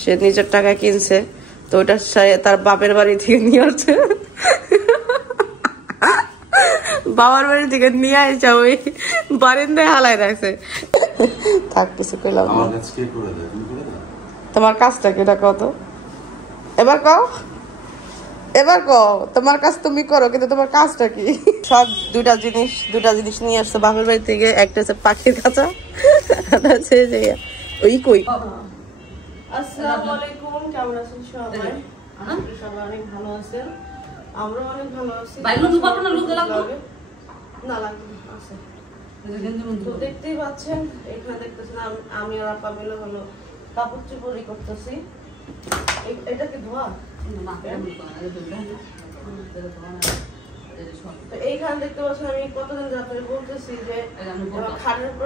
সে নিজের টাকা কিনছে, তো ওটা তার বাপের বাড়ি থেকে নিয়ে আসছে, বাবার বাড়ি থেকে নিয়ে আসছে, ওই বারিন্দায় হালাই রাখছে। থাক কিছু কইলাম না। তোমার কাজটা কি এটা কত? এবার কও, এবার কও তোমার কাজ তুমি করো, কিন্তু তোমার কাজটা কি? সব দুটা জিনিস নিয়ে আসছে বাপের বাড়ি থেকে। একটা হচ্ছে পাখির খাঁচা, হচ্ছে যে ওই কই। আসসালামু আলাইকুম, কেমন আছেন সবাই? সবাই অনেক ভালো আছেন, আমরা অনেক ভালো আছি। না লাগবে আছে, তো দেখতেই পাচ্ছেন এখানে দেখতেছেন আমি আর আপা মিলে হলো কাপড় চোপড়ি করতেছি। এটা কি ধোয়া? এইখানে দেখতে পাচ্ছেন আমি কতদিন ধরে বলতেছি যে খাটের উপর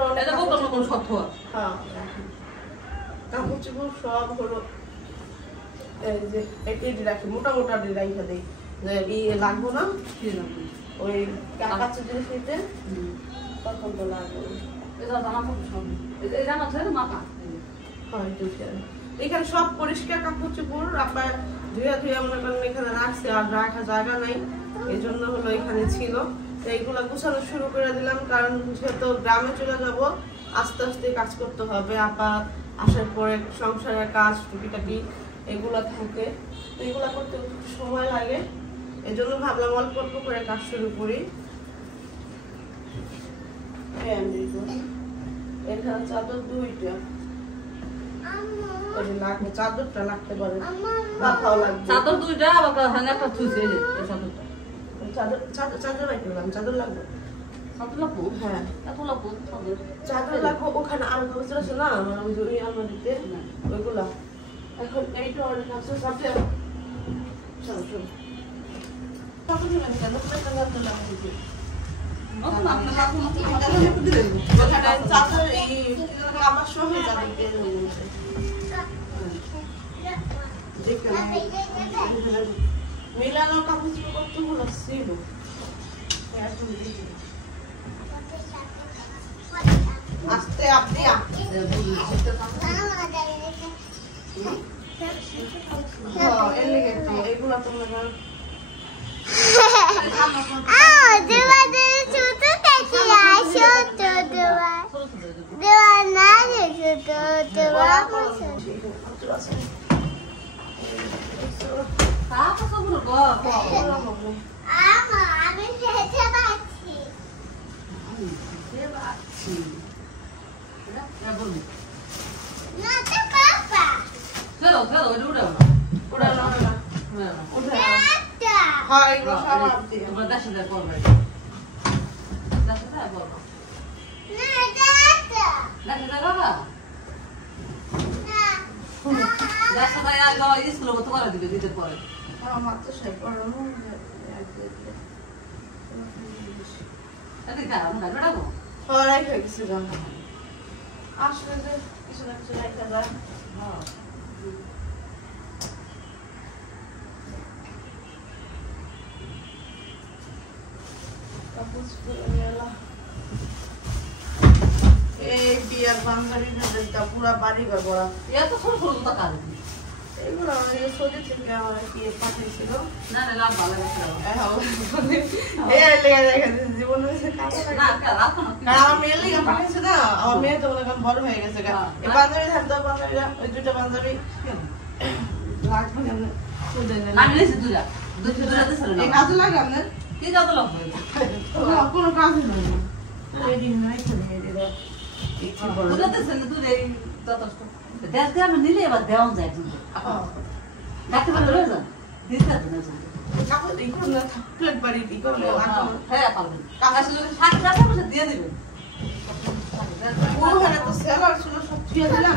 কাপড় চোপড় সব হলো রাখি, মোটা মোটা রাইখা দিই যে লাগবো না, ওই কাঁচা জিনিস নিতে তখন তো লাগবে। এখানে সব পরিষ্কার কাপড় চোপড় আপনার ধুয়া মনে করেন এখানে রাখছে, আর রাখার জায়গা নাই, এই জন্য হলো এখানে ছিল। তো এইগুলা গুছানো শুরু করে দিলাম, কারণ যেহেতু গ্রামে চলে যাব, আস্তে আস্তে কাজ করতে হবে। আপা আসার পরে সংসারের কাজ টুকিটাকি এগুলা থাকে, তো এগুলা করতে একটু সময় লাগে, এই জন্য ভাবলাম অল্প অল্প করে কাজ শুরু করি। এখানে চাদর দুইটা লাগবে, চাদরটা লাগতে পারে, মাথাও লাগবে। চাদর দুইটা একটা থুইছে, চাদর রাখলাম, চাদর লাগবে, হ্যাঁ চাদর লাগবে। ওখানে আরো কাপড় আছে না আমার ওই যে আলমারিতে, ওইগুলা এখন এইটা অনেক আছে সাথে। চলো চলো মিলানো কাপড় করতে হলো ছিল। আস্তে আপনি এগুলা তো আসলে কিছু না কিছু রাখা যায়। এই বিয়ার বাঙালি পুরা বাড়ি ব্যবহার এত ছোট ছোট টাকা এগুলো সৌদি থেকে আমার কি পাঠিয়েছিল। না না লাভ ভালো জীবনে আমার মেয়ের লিগে পাঠিয়েছে না, আমার মেয়ে তো এখন বড় হয়ে গেছে। এই বান্ধবী থাকতো, বান্ধবীরা ওই দুটা বান্ধবী কাজে লাগে আপনার কি কাজে লাগবে? কোনো কাজে লাগে নিলে এবার দেওয়া যায় ডাক্তার প্লেট বাড়ি হ্যাঁ পারবেন দিয়ে দেবেন। তো সেলার ছিল সব ছুঁয়ে দিলাম।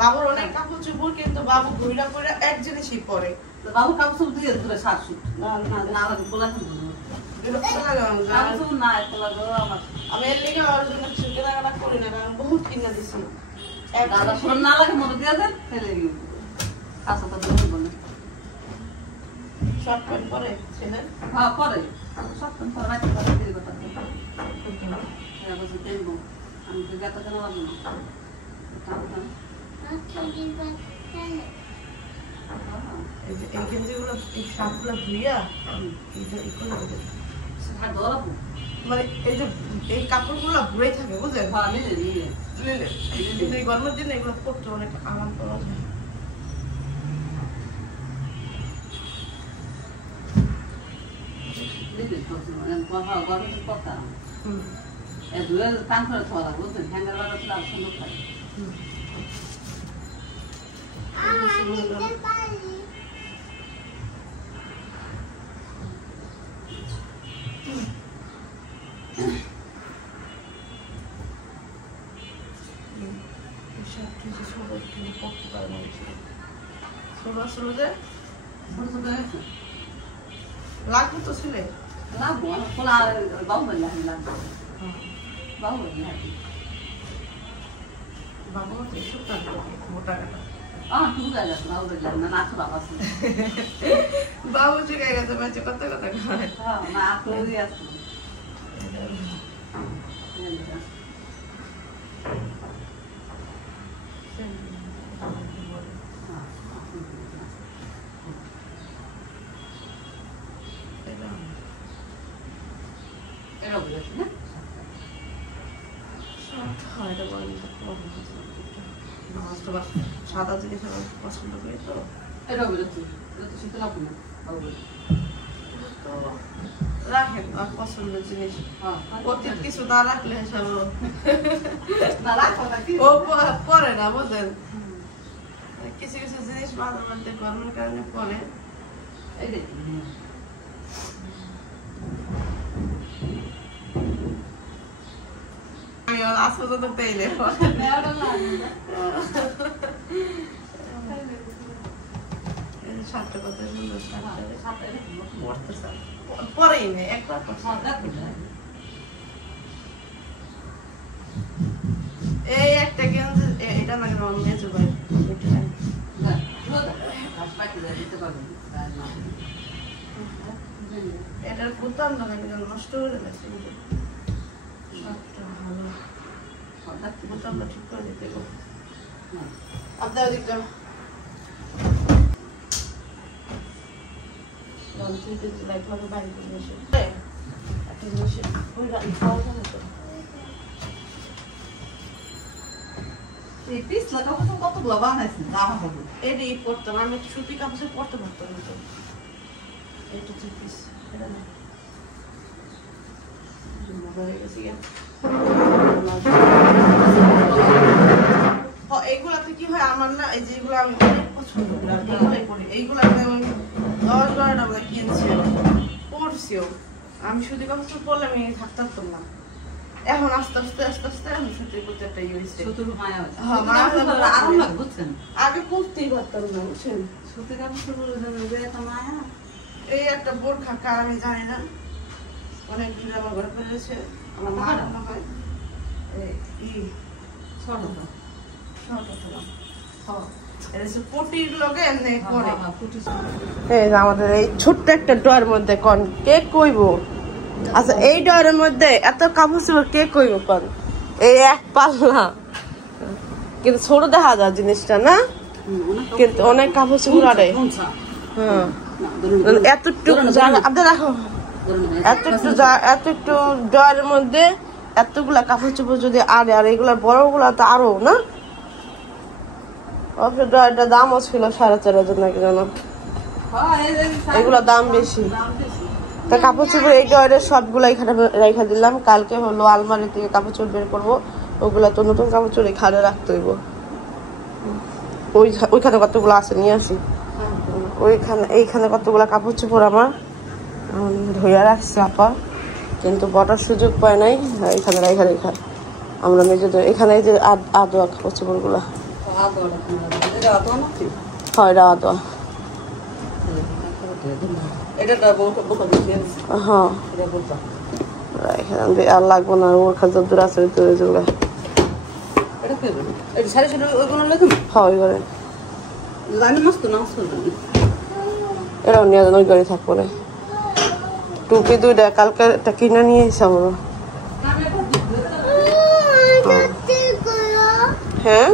বাবুর অনেক কাপড় চোপড়, কিন্তু বাবু ঘুরা করে এক জিনিসই পরে। বাবু কাপড় চোপড় দিয়ে তোরা শাশুড় আমি এর লেগে ওর জন্য কিছু কেনাকাটা করি না, কারণ বহুত কিনে দিছি। না লাগে মতো দিয়ে দেন শর্ট প্যান্ট পরে ছেলে, হ্যাঁ পরে সপ্তাহ পর রাখতে পারে দেরি কথা এরা বলছে দেখবো আমি তো গাতা কেন লাগবো না এই গেঞ্জিগুলো এই শার্টগুলো ধুইয়া মানে এই যে এই কাপড়গুলো ঘুরেই থাকে বুঝলেন এই গরমের দিনে এগুলো পরতে অনেক আরাম পাওয়া যায়। কান করে খাওয়া বুঝলেন হ্যাঙ্গার লাগাতে আর সুন্দর থাকে লাগবে তো ছেলে লাগবো খোলা বাবু বললে লাগবে বাবু বললে বাবু এসব কাটবে মোটা কাটা বাবু চুকে গেছে বাচ্চা কত কথা সাদা জিনিস আমার পছন্দ করি তো রাখেন আর পছন্দের জিনিস অতীত কিছু না রাখলে সব ও পরে না বুঝলেন কিছু কিছু জিনিস মাঝে মধ্যে গরমের কারণে পরে আসলে তো পেলে সাতটা কত সুন্দর পরেই নেই একবার এই একটা গেঞ্জি এটা না কেন মেজো ভাই এটার বোতাম না নষ্ট করে গেছে বোতামটা ঠিক করে দিতে গো আপনার দিকটা বাড়ি করে এসে একটা জিনিস খাওয়া যাবে তো কতগুলো বানাইছি এটাই পড়তাম আমি সুতি কাপড় পড়তে পারতাম না তো এটা 2 পিস এটা না এইগুলাতে কি হয় আমার না এই যেগুলো আমি অনেক পছন্দ করি এইগুলাতে আমি 10-12টা আমরা কিনছি পড়ছিও আমি সুতি কাপড় পরলে আমি থাকতে পারতাম না এখন আস্তে আস্তে আস্তে আস্তে আমি সুতির প্রতি একটা ইয়ে হয়েছে আগে পড়তেই পারতাম না বুঝছেন সুতি কাপড় এই একটা বোরখা কার আমি জানি না অনেক দিন আমার ঘরে ফেলেছে আমার মা রান্না হয় আমাদের এই ছোট্ট একটা ডয়ের মধ্যে কন কে কইব আচ্ছা এই ডয়ের মধ্যে এত কাপড় চোপড় কে কইব কন এই এক পাল্লা কিন্তু ছোট দেখা যায় জিনিসটা না কিন্তু অনেক কাপড় চোপড় আরে হ্যাঁ এতটুকু জায়গা আপনি রাখো এতটুকু ডয়ের মধ্যে এতগুলা কাপড় চোপড় যদি আরে আর এগুলা বড় গুলা তো আরো না ডয়েরটা দামও ছিল 4,500 নাকি জানো এগুলা দাম বেশি তা কাপড় চোপড় এই ডয়ের সবগুলা এখানে রেখে দিলাম কালকে হলো আলমারি থেকে কাপড় চোপড় বের করবো ওগুলা তো নতুন কাপড় চোপড় এখানে রাখতে হইব ওইখানে কতগুলো আছে নিয়ে আসি এইখানে কতগুলা কাপড় চোপড় আমার ধুইয়া রাখছি আপা কিন্তু বটার সুযোগ পায় নাই এখানে রেখা আমরা নিজেদের এখানে যে আদোয়া কাপড় চোপড় গুলা হয় এটা আদোয়া হ্যাঁ আর লাগবো না ওর খাদ্য দূর আছে এটাও নিয়ে যান ওই গাড়ি থাকবো না টুপি দুইটা কালকে একটা কিনে নিয়ে এসে বলো। হ্যাঁ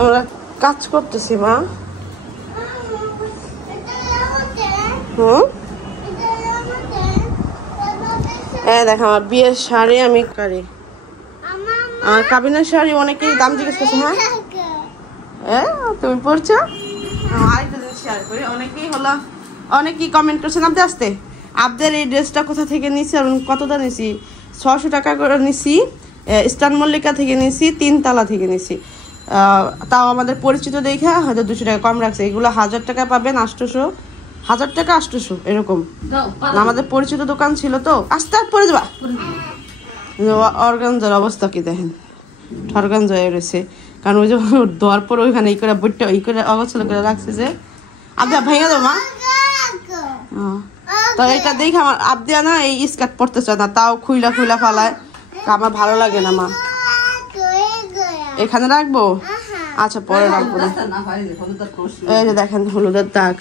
আমরা কাজ করতেছি মা। দেখ আমার বিয়ের শাড়ি আমি কারি, আমার কাবিনের শাড়ি অনেকেই দাম জিজ্ঞেস করছে। হ্যাঁ তুমি পড়ছো? আরেকটা জিনিস শেয়ার করি, অনেকেই কমেন্ট করছেন আপনি আসতে আপনাদের এই ড্রেসটা কোথা থেকে নিছি আর কতটা নিছি। 600 টাকা করে নিছি, ইস্টার্ন মল্লিকা থেকে নিছি, 3 তালা থেকে নিছি। তাও আমাদের পরিচিত দেখে হয়তো 200 টাকা কম রাখছে। এগুলো 1000 টাকা পাবেন, 800, 1000 টাকা 800 এরকম। আমাদের পরিচিত দোকান ছিল তো। আস্তে পরে যাবা। অর্গানজার অবস্থা কি দেখেন, ঠরগানজা রয়েছে, কারণ ওই যে ধোয়ার পর ওইখানে এই করে বইটা এই করে অগোছল করে রাখছে যে আবদা ভেঙে দেবো মা। তো এটা দেখে আমার আবদিয়া না এই স্কার্ট পরতে চায় না, তাও খুইলা ফালায়, আমার ভালো লাগে না মা। এখানে রাখবো? আচ্ছা পরে রাখবো না। এই যে দেখেন হলুদের দাগ,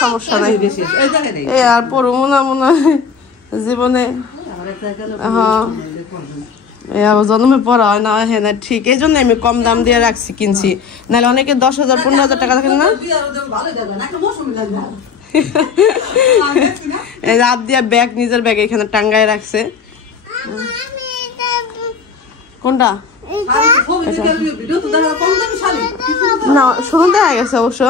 সমস্যা নাই। এই আর পরো মনে জীবনে জন্মে পড়া হয় না, হ্যাঁ না ঠিক। এই জন্য আমি কম দাম দিয়ে রাখছি, কিনছি। নাহলে অনেকে 10,000 15,000 টাকা দেখেন না। রাত দিয়া ব্যাগ, নিজের ব্যাগ এখানে টাঙ্গায় রাখছে। কোনটা না শুরু দেখা গেছে অবশ্য।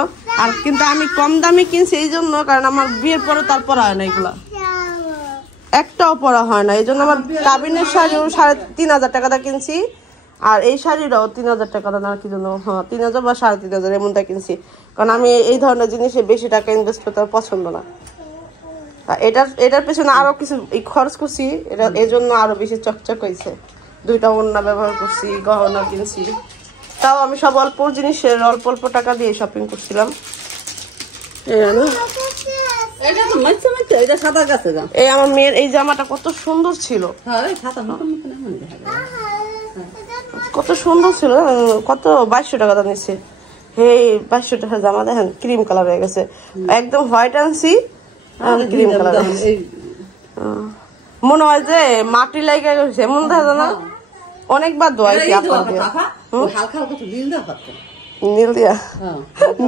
আর কিন্তু আমি কম দামে কিনছি এই জন্য, কারণ আমার বিয়ের পরে তার পরা হয় না, এগুলা একটাও পরা হয় না। এই জন্য আমার কাবিনের শাড়িও 3,500 টাকাটা কিনছি, আর এই শাড়িটাও 3,000 টাকা না কি জন্য, হ্যাঁ 3,000 বা 3,500 এমনটা কিনছি। কারণ আমি এই ধরনের জিনিসে বেশি টাকা ইনভেস্ট করতে পছন্দ না। এটার পেছনে আরো কিছু খরচ করছি, এটা এই জন্য আরো বেশি চকচক হয়েছে। 2টা ওড়না ব্যবহার করছি, গহনা কিনছি। তাও আমি সব অল্প জিনিসের অল্প টাকা দিয়ে শপিং করছিলাম। এই আমার মেয়ের এই জামাটা কত সুন্দর ছিল, কত সুন্দর ছিল, কত 2200 টাকা নিচ্ছে। হে 2200 টাকা জামা দেখেন ক্রিম কালার হয়ে গেছে, একদম হোয়াইট আনছি ক্রিম কালার। মনে হয় যে মাটি লাগে গেছে এমন দেখা না, অনেকবার ধোয়াইছি।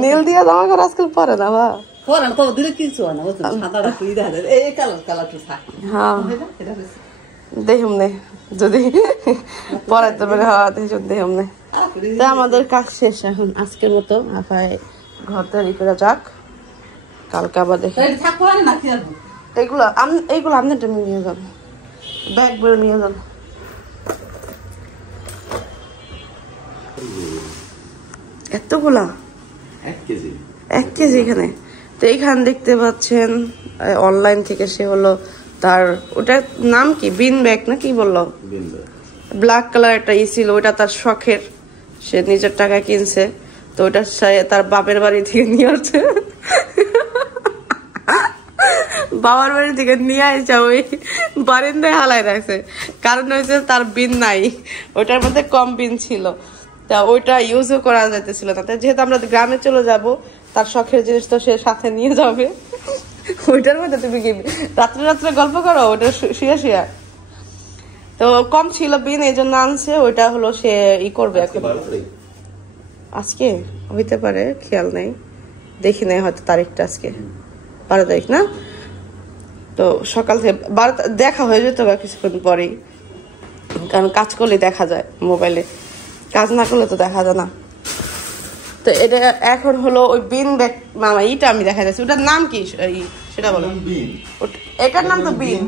নীল দিয়া জামা করে আজকাল পরে না বা দেখুন নে যদি পড়াইতে পারে। দেখুন নে আমাদের কাজ শেষ এখন আজকের মতো। আপায় ঘর তৈরি করে যাক, কালকে আবার দেখি। এইগুলো আপনারটা নিয়ে যান, ব্যাগ বলে নিয়ে যান। এতগুলা 1 কেজি এখানে। তো এইখানে দেখতে পাচ্ছেন অনলাইন থেকে সে হলো তার ওটার নাম কি বিন ব্যাগ না কি বললো, ব্ল্যাক কালার একটা ছিল, ওটা তার শখের, সে নিজের টাকা কিনছে। তো ওটা তার বাপের বাড়ি থেকে নিয়ে আসছে, বাবার বাড়ি থেকে নিয়ে আসছে, ওই বারিন্দায় হালাই রাখছে। কারণ হয়েছে তার বিন নাই, ওটার মধ্যে কম বিন ছিল, তা ওইটা ইউজও করা যাইতেছিল না। যেহেতু আমরা গ্রামে চলে যাব, তার শখের জিনিস তো সে সাথে নিয়ে যাবে। ওইটার মধ্যে তুমি কি রাত্রে গল্প করো, ওটা শুয়া। তো কম ছিল বিন, এই জন্য আনছে। ওইটা হলো সে করবে এখন। আজকে হইতে পারে, খেয়াল নাই, দেখি নাই হয়তো তারিখটা। আজকে 12 তারিখ না? তো সকাল থেকে 12 দেখা হয়ে যেত কিছুক্ষণ পরেই, কারণ কাজ করলে দেখা যায় মোবাইলে, কাজ না করলে তো দেখা যায় না। তো এটা এখন হলো ওই বিন ব্যাগ মামা, এইটা আমি দেখা যাচ্ছে। ওটার নাম কি সেটা বলো। এটার নাম তো বিন,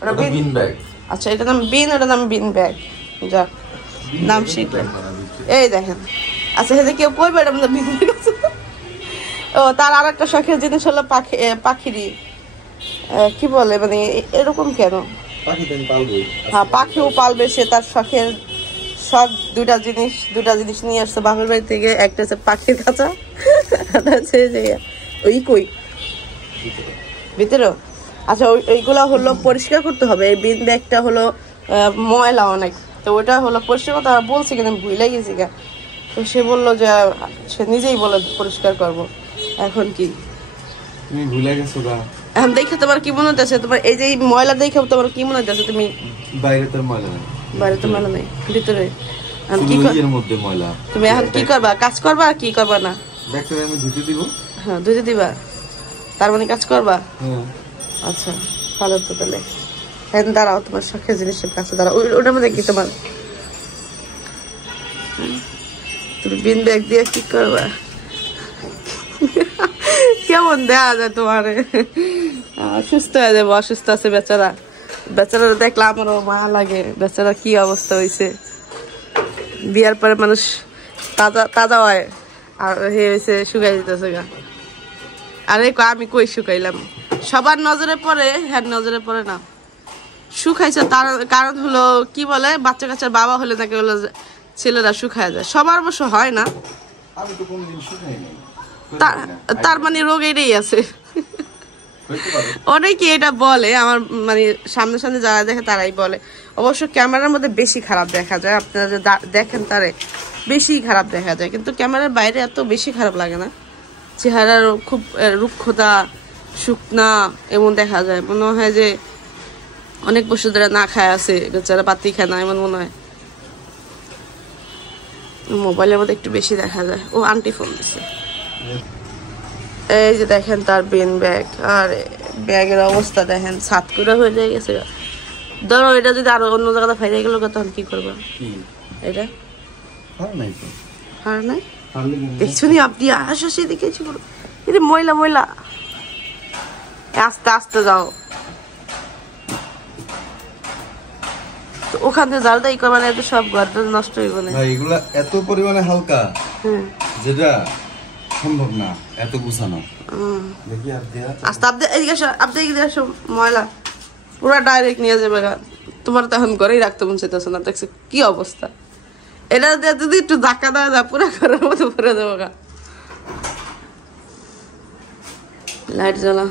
ওটা বিন ব্যাগ। আচ্ছা এটার নাম বিন, ওটার নাম বিন ব্যাগ। যাক নাম শিখলেন। এই দেখেন, আচ্ছা সেটা কেউ কইবে এটা বিন ব্যাগ আছে। ও তার আর একটা শখের জিনিস হলো পাখিরি, কি বলে মানে এরকম কেন, হ্যাঁ পাখিও পালবে সে, তার শখের সব দুটা জিনিস নিয়ে আসছে বাপের বাড়ি থেকে। একটা হচ্ছে পাখির খাঁচা, ওই কই ভিতরে। আচ্ছা ওইগুলা হলো পরিষ্কার করতে হবে। এই বিন ব্যাগটা হলো ময়লা অনেক, তো ওইটা হলো পরিষ্কার করতে হবে। বলছি কিনা ভুলে গেছি গা, তো সে বললো যে সে নিজেই বলে পরিষ্কার করবো। এখন কি তুমি ভুলে গেছো গা। এখন দেখে তোমার কি মনে হচ্ছে? তোমার এই যে ময়লা দেখে তোমার কি মনে হচ্ছে? তুমি বাইরে তো ময়লা নাই, বাইরে তো ময়লা নেই, ভিতরে কি এর মধ্যে ময়লা। তুমি এখন কি করবা? কাজ করবা আর কি করবা না? ব্যাগটা আমি ধুতে দিব। হ্যাঁ ধুতে দিবা, তার মানে কাজ করবা। হ্যাঁ আচ্ছা ভালো তো তাহলে। হ্যাঁ দাঁড়াও, তোমার শখের জিনিসের কাছে দাঁড়াও। ওটার মধ্যে কি তোমার? তুমি বিন ব্যাগ দিয়ে কি করবা? কেমন দেখা যায় তোমারে? অসুস্থ হয়ে যাবো। অসুস্থ আছে বেচারা, বেচারা দেখলে আমারও মায়া লাগে। বেচারা কি অবস্থা হয়েছে, বিয়ার পরে মানুষ তাজা তাজা হয় আর হে হয়েছে শুকাই দিতেছে গা। আরে আমি কই শুকাইলাম? সবার নজরে পড়ে, হ্যাঁ নজরে পড়ে না। শুকাইছে তার কারণ হলো কি বলে, বাচ্চা কাচ্চার বাবা হলে তাকে হলো ছেলেরা শুকায় যায়। সবার অবশ্য হয় না, আমি তো কোনদিন শুকাই নাই। তার মানে রোগ এটাই আছে। অনেকে এটা বলে, আমার মানে সামনে সামনে যারা দেখে তারাই বলে। অবশ্য ক্যামেরার মধ্যে বেশি খারাপ দেখা যায়, আপনারা যে দেখেন তারে বেশি খারাপ দেখা যায়, কিন্তু ক্যামেরার বাইরে এত বেশি খারাপ লাগে না। চেহারার খুব রুক্ষতা, শুকনা এমন দেখা যায়। মনে হয় যে অনেক বছর ধরে না খায় আছে, বেচারা পাতি খায় না, এমন মনে হয়। মোবাইলের মধ্যে একটু বেশি দেখা যায়। ও আন্টি ফোন দিচ্ছে। এই যে দেখেন তার বিন ব্যাগ, আর ব্যাগের অবস্থা দেখেন, ছাদ করে হয়ে গেছে। ধরো এটা যদি আরো অন্য জায়গাতে ফাইরে গেল তখন কি করবা? এটা হার নাই দেখছো নি আপনি? আসো সেদিকে এটা ময়লা ময়লা, আস্তে আস্তে যাও। তো ওখান থেকে ঝাড়ু দেয় করবা না, এত সব ঘর নষ্ট হইব না। এগুলা এত পরিমাণে হালকা যেটা সম্ভব না এত গুছানো। দেখি আস্তে আপনি এদিকে আপনি এদিকে আসো, ময়লা পুরা ডাইরেক্ট নিয়ে যাবে। তোমার তো এখন ঘরেই রাখতে মন চাইতেছে না, দেখছি কি অবস্থা। এটা যদি একটু ধাক্কা দেওয়া যায় পুরা ঘরের মতো ভরে দেবো গা। লাইট জ্বলা,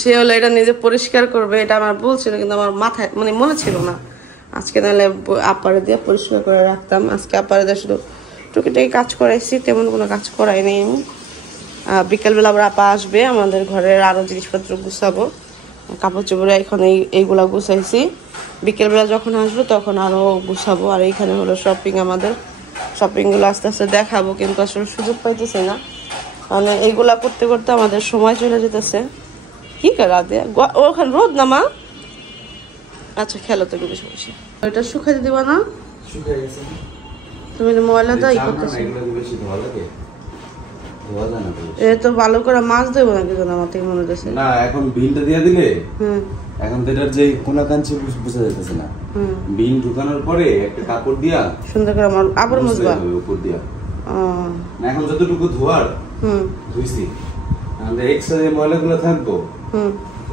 সে হলো এটা নিজে পরিষ্কার করবে, এটা আমার বলছিল, কিন্তু আমার মাথায় মানে মনে ছিল না। আজকে তাহলে আপারে দিয়ে পরিষ্কার করে রাখতাম। আজকে আপারে দিয়ে শুধু টুকিটাকি কাজ করাইছি, তেমন কোনো কাজ করাইনি আমি। বিকেলবেলা আবার আপা আসবে, আমাদের ঘরের আরো জিনিসপত্র গুছাবো, কাপড় চোপড়ে এখন এইগুলা গুছাইছি। বিকেলবেলা যখন আসবো তখন আরো গুছাবো। আর এইখানে হলো শপিং, আমাদের শপিং গুলো আস্তে আস্তে দেখাবো, কিন্তু আসলে সুযোগ পাইতেছি না, মানে এইগুলা করতে করতে আমাদের সময় চলে যেতেছে। কি করে ওখানে রোদ না মা? আচ্ছা খেলো তুমি বেশি বেশি। এটা শুকাইতে দিবা না? তুমি ময়লা দাও করতেছো। এ তো ভালো করে মাছ দেবো নাকি যেন আমার থেকে মনে হচ্ছে না। এখন বিনটা দিয়ে দিলে এখন তো এটার যে কোনা কাঞ্চি বুঝা যাইতেছে না। বিন ঢুকানোর পরে একটা কাপড় দিয়া সুন্দর করে আমার আবার মুছবা উপর দিয়া। না এখন যতটুকু ধোয়ার ধুইছি, আমাদের এক্সট্রা যে ময়লাগুলো থাকবো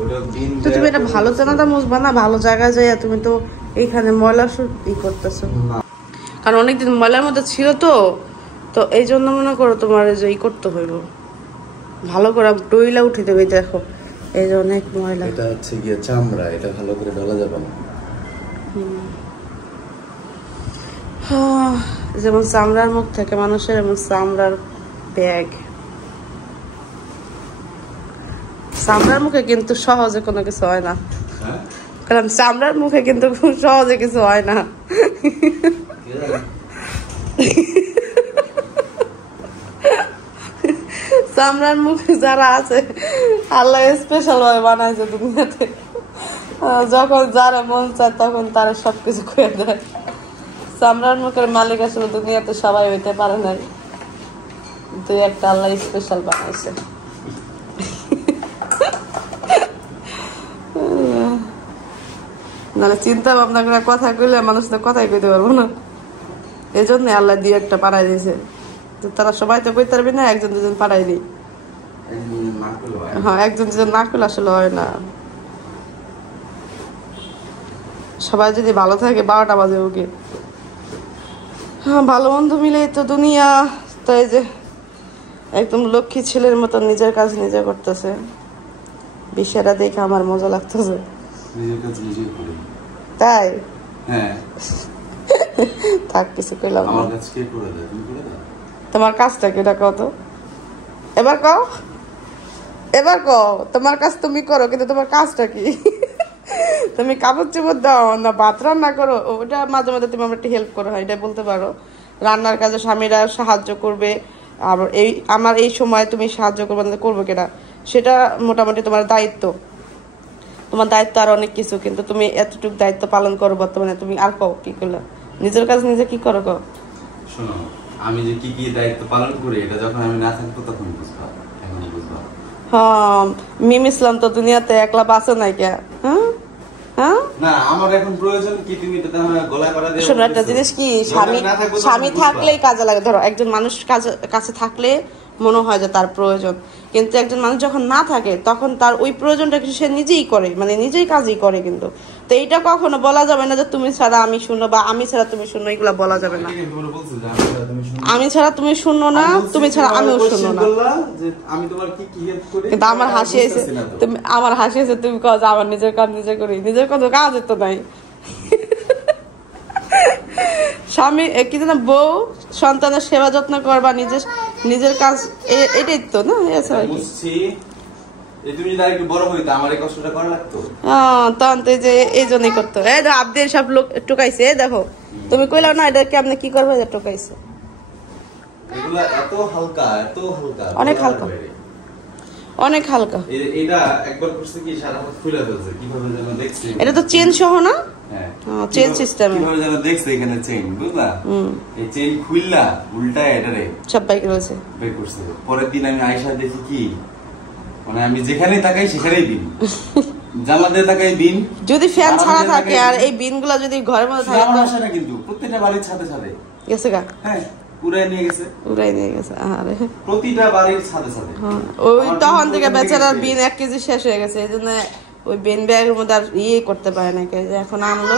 ওটা বিন। তো তুমি এটা ভালো জানাটা মুছবা না, ভালো জায়গায় যাই। তুমি তো এইখানে ময়লা ই করতেছো, কারণ অনেকদিন ময়লার মধ্যে ছিল তো, তো এই জন্য মনে করো তোমার যে ই করতে হইব, ভালো করে ডইলা উঠে দেবে। দেখো এই যে অনেক ময়লা, এটা হচ্ছে গিয়ে চামড়া, এটা ভালো করে ঢালা যাবে না। যেমন চামড়ার মুখ থেকে মানুষের, এমন চামড়ার ব্যাগ। চামড়ার মুখে কিন্তু সহজে কোনো কিছু হয় না, কারণ চামড়ার মুখে কিন্তু খুব সহজে কিছু হয় না। চামড়ার মুখে যারা আছে আল্লাহ স্পেশাল ভাবে বানাইছে দুনিয়াতে। যখন যারা মন চায় তখন তারা সবকিছু খুঁজে দেয়। চামড়ার মুখের মালিক আসলে দুনিয়াতে সবাই হইতে পারে না, দুই একটা আল্লাহ স্পেশাল বানাইছে। নাহলে চিন্তা ভাবনা করে কথা কইলে মানুষ তো কথাই কইতে পারবো না। এই জন্য আল্লাহ দিয়ে একটা পাঠাই দিয়েছে, তারা সবাই তো কইতে পারবি না, একজন দুজন পাঠাই দিই। হ্যাঁ একজন দুজন না করলে আসলে হয় না। সবাই যদি ভালো থাকে 12টা বাজে ওকে। হ্যাঁ ভালো মন্দ মিলে তো দুনিয়া। তো এই যে একদম লক্ষ্মী ছেলের মতো নিজের কাজ নিজে করতেছে, বিষয়টা দেখে আমার মজা লাগতেছে। তাই থাক কিছু কইলাম। তোমার কাজটা কি এটা কত? এবার কও, এবার কও তোমার কাজ তুমি করো, কিন্তু তোমার কাজটা কি? তুমি কাপড় চোপড় দাও না ভাত রান্না করো, ওটা মাঝে মাঝে তুমি আমার একটু হেল্প করো, এটা বলতে পারো। রান্নার কাজে স্বামীরা সাহায্য করবে, আর আমার এই সময় তুমি সাহায্য করবে না, করবো কেনা, সেটা মোটামুটি তোমার দায়িত্ব। তোমার দায়িত্ব আর অনেক কিছু, কিন্তু তুমি এতটুকু দায়িত্ব পালন করো বর্তমানে। তুমি আর কও কি করলো, নিজের কাজ নিজে কি করো কও। শোনো, আমি যে কি কি দায়িত্ব পালন করি এটা যখন আমি না থাকবো তখন বুঝবা, এখন বুঝবা। হ্যাঁ, মিম ইসলাম তো দুনিয়াতে একলা বাঁচে নাই কে? হ্যাঁ হ্যাঁ, না আমার এখন প্রয়োজন কি তুমি এটা আমার গলায় করা দিয়ে। শোনো একটা জিনিস কি, স্বামী থাকলেই কাজে লাগে। ধরো একজন মানুষ কাছে থাকলে মনে হয় যে তার প্রয়োজন, কিন্তু একজন মানুষ যখন না থাকে তখন তার ওই প্রয়োজনটা সে নিজেই করে, মানে নিজেই কাজই করে। কিন্তু তো এইটা কখনো বলা যাবে না যে তুমি ছাড়া আমি শূন্য বা আমি ছাড়া তুমি শূন্য, এগুলো বলা যাবে না। আমি ছাড়া তুমি শূন্য না, তুমি ছাড়া আমিও শূন্য না। আমি তোমার কি কি হেল্প করি, কিন্তু আমার হাসি এসে তুমি কও যে আমার নিজের কাজ নিজে করি, নিজের কোনো কাজ তো নাই। স্বামী কি যেন বউ সন্তানের সেবা যত্ন করবা, নিজের কাজ এটাই তো না। এছাড়া কি তুমি যদি আরেকটু বড় হইতো আমার এই কষ্টটা করা লাগতো। তখন তো যে এই জন্যই করতো। এই দেখো আপনি সব লোক টোকাইছে, দেখো তুমি কইলাও না এটা কেমনে কি করবে, টোকাইছে। এগুলা এত হালকা, এত হালকা, অনেক হালকা, অনেক হালকা। এটা একবার করছে কি সারা হাত ফুলে ফেলছে, কিভাবে যেন দেখছি। এটা তো চেন সহ না? হ্যাঁ, চেন সিস্টেম। কিভাবে যেন দেখছে এখানে চেইন, বুঝলা? এই চেইন খুললা উল্টায় এটারে সব বাইক রয়েছে, বের করছে। পরের দিন আমি আয়শা দেখি কি, মানে আমি যেখানেই তাকাই সেখানেই বিন, জানলা দিয়ে তাকাই বিন। যদি ফ্যান ছাড়া থাকে আর এই বিনগুলা যদি ঘরের মধ্যে থাকে, আমার আসে না কিন্তু প্রত্যেকটা বাড়ির ছাদে ছাদে গেছে গা। হ্যাঁ, উড়াই নিয়ে গেছে। আরে প্রতিটা বাড়ির ছাদে ছাদে। ওই তখন থেকে বেচারার বিন 1 কেজি শেষ হয়ে গেছে, এই জন্য ওই বিন ব্যাগের মধ্যে আর করতে পারে না, এখন আনলো।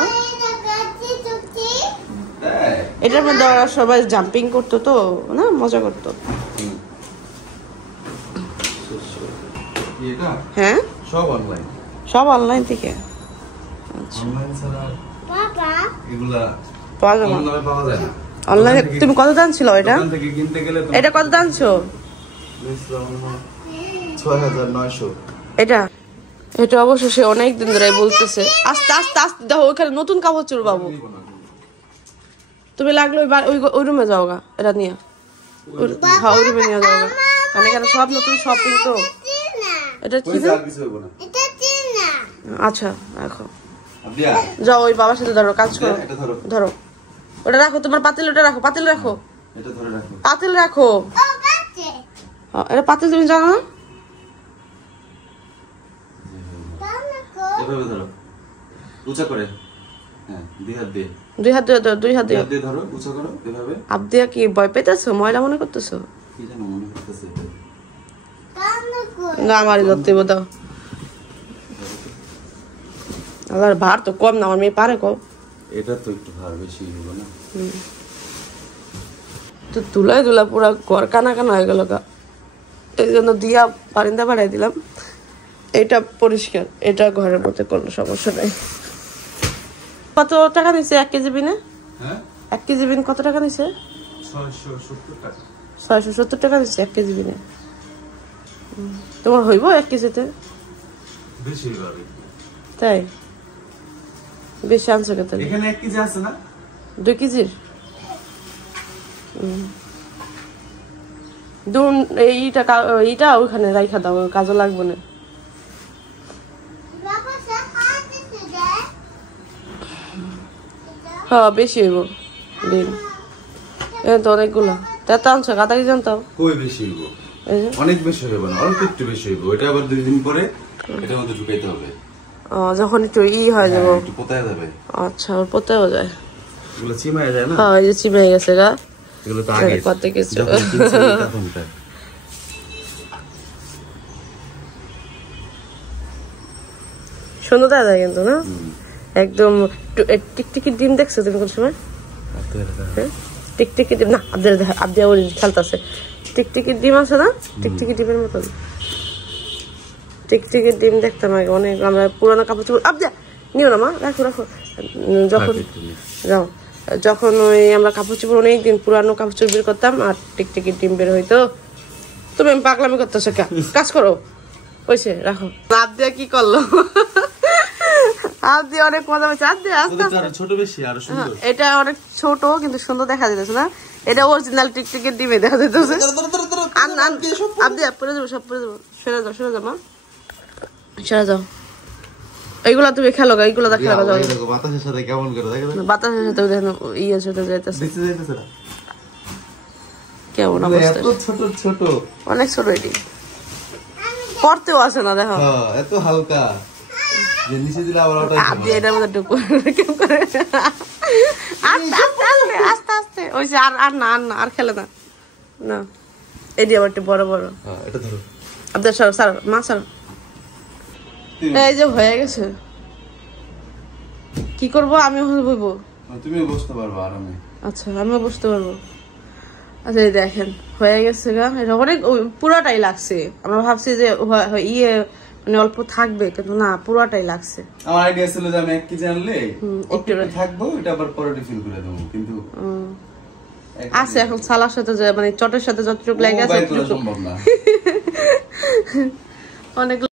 এটার মধ্যে ওরা সবাই জাম্পিং করতো তো না, মজা করতো। হ্যাঁ, সব অনলাইন থেকে। পাওয়া যায় না অনলাইনে। তুমি কত দাম ছিল এটা? এটা কত দাম ছিল? ৬৯০০। এটা অবশ্য সে অনেকদিন ধরে বলতেছে। আস্তে আস্তে আস্তে দেখো ওইখানে নতুন কাপড় চোর বাবু, তুমি লাগলো ওই রুমে যাও গা, এটা নিয়ে। হ্যাঁ, ওই রুমে নিয়ে যাও গা, কারণ এখানে সব নতুন শপিং তো। এটা কি? আচ্ছা রাখো, যাও ওই বাবার সাথে ধরো, কাজ করো। ধরো ওটা রাখো, তোমার পাতিল ওটা রাখো, পাতিল রাখো, পাতিল রাখো। এটা পাতিল তুমি জানো না? দুই হাত দিয়ে ধরো, আবদিয়া কি ভয় পেতেছো, ময়লা মনে করতেছো? না আমারই ধরতে দাও। আল্লাহর ভার তো কম না, আমার মেয়ে পারে কম। এটা তো একটু ভার বেশি হলো না? তো তুলায় তুলা পুরা ঘর কানা কানা হয়ে গেল গা, এই জন্য দিয়া বারিন্দা বাড়াই দিলাম। এটা পরিষ্কার, এটা ঘরের মধ্যে কোনো সমস্যা নাই। কত টাকা নিছে 1 কেজি বিনে? 1 কেজি বিন কত টাকা নিছে? 670 টাকা নিছে 1 কেজি বিনে। তোমার হইব 1 কেজিতে? তাই বেশি আনছো কত? এখানে 1 কেজি আছে না? 2 কেজির এইটা ওইখানে রাইখা দাও, কাজে লাগবে না। হ্যাঁ বেশি হইব দিন, তো অনেকগুলো। তা আনছো কাতা কি জানতাম? কই বেশি হইব? অনেক বেশি হইব না, অল্প একটু বেশি হইব। এটা আবার 2 দিন পরে এটার মধ্যে ঢুকাইতে হবে। যখন একটু হয়ে যাবে, একটু পোতায় যাবে। আচ্ছা, ওর পোতাও যায়, এগুলো চিমায় যায় না? হ্যাঁ, এই যে চিমাই গেছে গা। এগুলো তো আগে কত কিছু সুন্দর দেখা যায় কিন্তু না, একদম টিকটিকি ডিম দেখছো তুমি কোন সময়? টিকটিকি ডিম না, আবদিয়া ওই খেলতেছে। টিকটিকি ডিম আছে না, টিকটিকি ডিমের মতন টিকটিকি ডিম দেখতাম আগে অনেক। আমরা পুরানো কাপড় চোপড়, আবদিয়া নিও না মা, রাখো রাখো। যখন ওই আমরা কাপড় চোপড় অনেকদিন পুরানো কাপড় চোপড় বের করতাম আর টিকটিকি ডিম বের হইতো। তুমি পাগলামি করতেছো, কাজ করো। ওইসে রাখো। হাত দিয়ে কি করলো? হাত দিয়ে অনেক মজা হয়েছে। হাত দিয়ে আস্তে আস্তে। ছোট বেশি আর সুন্দর। এটা অনেক ছোট কিন্তু সুন্দর দেখা যাচ্ছে না? এটা অরিজিনাল টিকটিকের ডিমে দেখা যাচ্ছে। আপনি পরে যাবো, সব পরে যাবো। সরে যাও, সরে যাও মা, সরে যাও। এইগুলা তুমি খেলো, এইগুলা খেলো। বাতাসের সাথে কেমন করে দেখো, বাতাসের সাথে দেখো ইয়ে সাথে যাইতেছে কেমন অবস্থা। ছোট ছোট, অনেক ছোট। এটি পড়তেও আছে না, দেখো এত হালকা যে নিচে দিলে আবার ওটা আপনি এটার মধ্যে ঢুকবো কেমন করে। আস্তে আস্তে আস্তে আস্তে আস্তে ওইসে। আর আর না, আর না, আর খেলে না। না এটি আবার একটু বড় বড়। এটা ধরো আপনার সর স্যার, মা স্যার। এই যে হয়ে গেছে, কি করবো আমি বইবো? তুমিও বসতে পারবা আরামে। আচ্ছা আমিও বুঝতে পারবো। আচ্ছা এই দেখেন হয়ে গেছে গা। এটা অনেক পুরাটাই লাগছে। আমরা ভাবছি যে ইয়ে মানে অল্প থাকবে, কিন্তু না পুরাটাই লাগছে। আমার আইডিয়া ছিল যে আমি 1 কেজি আনলে একটু থাকবো, এটা আবার পরে রিফিল করে দেবো, কিন্তু আছে এখন সালার সাথে যে মানে চটের সাথে যতটুকু লাগে আছে সম্ভব না। অনেক